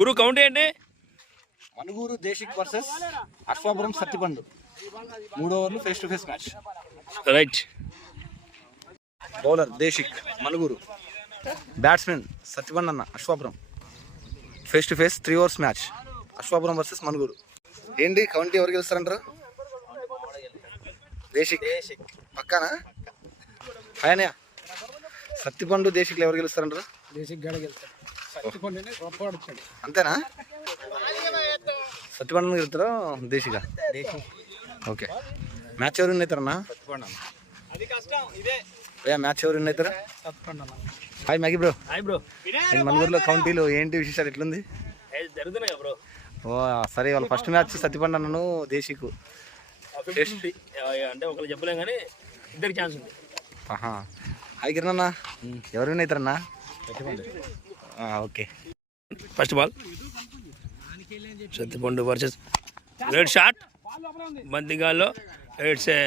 గురు count ఏంటి? Manuguru Deshik versus Ashwapuram Sattipandu 3 ఓవర్లు face to face match. Right. Bowler Deshik Manuguru, batsmen Sattipandu అన్న Ashwapuram. Face to face 3 overs match, Ashwapuram versus Manuguru. ఏంటి county ఎవరు గెలుస్తారంటారు? దేశిక్ పక్కానా? ఆయనయా సత్తిపండు దేశిక్లు ఎవరు గెలుస్తారంటారు? అంతేనా? సత్తిపండు గెలుస్తారా దేశిక? ఓకే. మ్యాచ్ ఎవరు విన్నవుతారన్నా? మ్యాచ్ ఎవరు విన్నవుతారా? Hi Maggie bro. Hi bro. మనుగూరులో కౌంటీలో ఏంటి విశేషాలు, ఎట్లుంది? జరుగుతున్నాయి బ్రో. ఓ సరే, వాళ్ళ ఫస్ట్ మ్యాచ్ సత్తిపండు అన్నను దేశికు అంటే ఒకరు చెప్పలేం కానీ ఇద్దరికి ఛాన్స్ ఉంది. హాయ్ కిరణ్ అన్న, ఎవరు విన్నవుతారన్నా? Okay. First ball Sattipandu versus red shot, బంతిగాల్లో it's a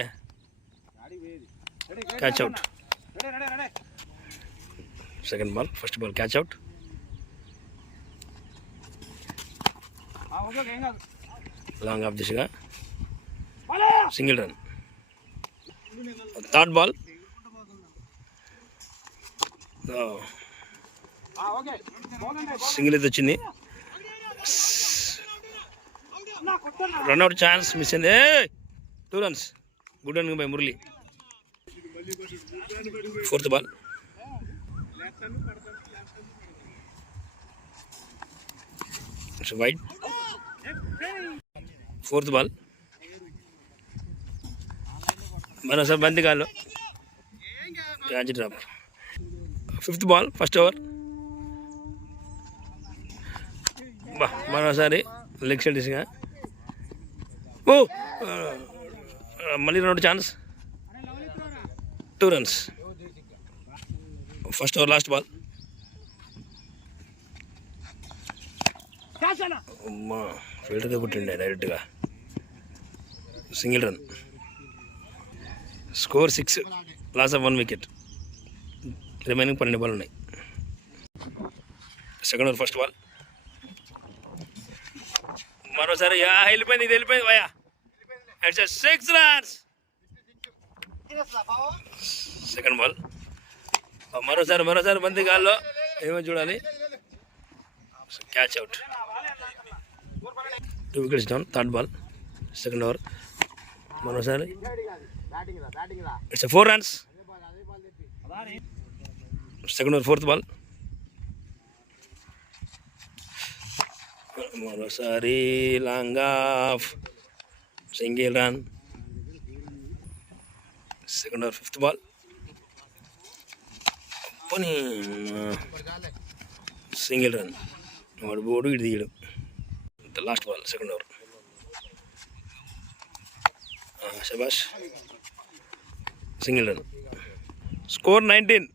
catch out. Second ball, first ball catch out. Long off దిశగా single run. Third ball single అయితే వచ్చింది. రన్అట్ ఛాన్స్ మిస్ అయింది. 2 runs. Good running by Murali. Fourth ball wide. Fourth ball మరోసారి బంతిగాల్లో catch drop. Fifth ball first over. మరోసారి leg side దిశగా. ఓ మళ్ళీ 2 chance. 2 runs. First over last ball. ఫీల్డర్గా కొట్టిండే డైరెక్ట్గా. Single run. Score 6, loss of 1 wicket. Remaining 12 ball ఉన్నాయి. Second over first ball. మరోసారి వెళ్ళిపోయింది, ఇది వెళ్ళిపోయింది భయ్యా. ఇట్స్ 6 runs. సెకండ్ బాల్ మరోసారి బంతి గాల్లో ఏమో చూడాలి. Catch out. 2 wickets down. Third ball second over. మరోసారి it's 4 runs. Second over fourth ball. మరోసారి long off single run. Second over fifth ball. పోనీ సింగిల్ రన్. వాడు బోర్డు ఇటు తీయడు. Last ball second over. శబాష్, single run. Score 19.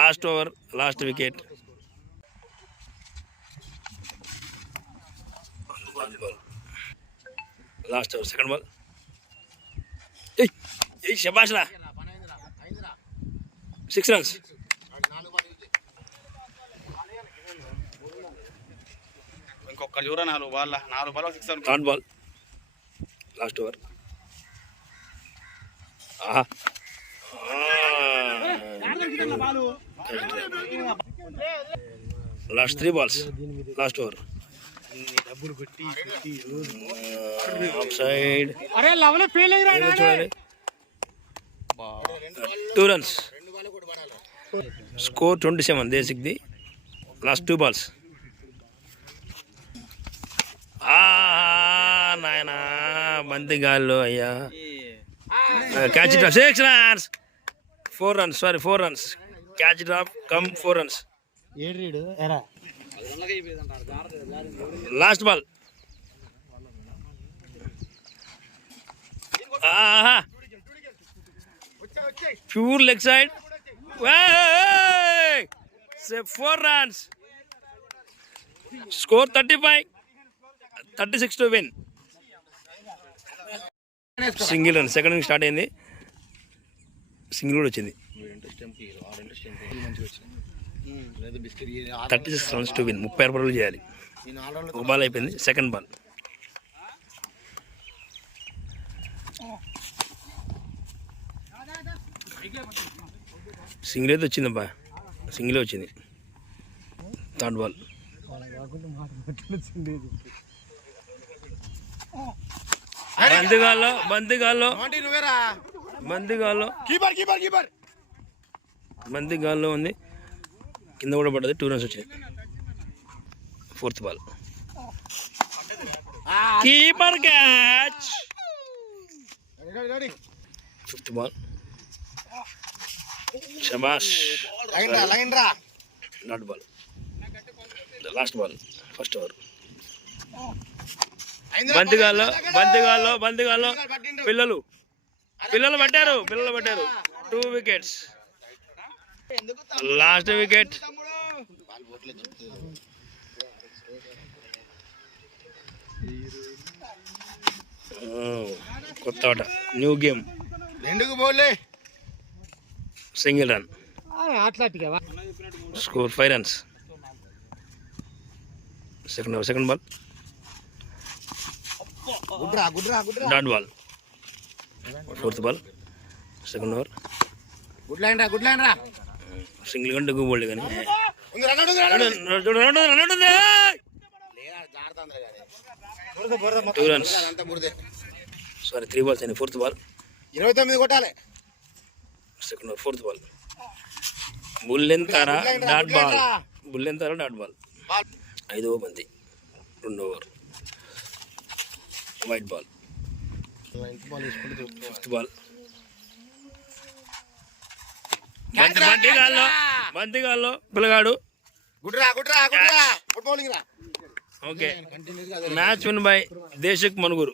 Last over last wicket. Last over second ball. శబాష్ రా. 6 runs. ఇంకొక చూడ 4 ball 6. Third ball last over. Last 3 balls last over. Off side. చూడాలి. 2 runs. స్కోర్ 27 దేశిక్ది. Last 2 balls. నాయనా బంతి గాల్లో అయ్యా. Catch drop. 6 runs. 4 runs. Sorry 4 runs. Catch drop come 4 runs. Last ball. Pure leg side. 4 runs. Score 35. 36 to win. Single run. Second inning start అయింది. Single కూడా వచ్చింది. 36 runs to win. 30 పరుగులు చేయాలి. ఒక బాల్ అయిపోయింది. Second ball. సింగిల్ అయితే వచ్చిందబ్బా, సింగిలే వచ్చింది. Third ball. బంతిగాల్లో ఉంది, కింద కూడా పడ్డది. 2 runs వచ్చింది. Fourth ball. Keeper catch. Fifth ball. శబాష్. Not ball. Last ball, first over. బంతిగాల్లో పిల్లలు పట్టారు. 2 wickets. Last wicket. కొత్త ఆట, new game. Single run. Score 5 runs. Second ball. Dot ball. Fourth ball. Second over. Single కంటే గోల్డ్ కానీ 2 runs. సారీ, 3 balls అయినాయి. Fourth ball. 29 కొట్టాలి. Second over. Fourth ball. బుల్లెంతారా డాట్ బాల్. 5వ బంతి. 2వ ఓవర్. Wide ball. 5th ball. బంతిగాల్లో పిల్లగాడు. Okay, match win by Deshik మనుగురు.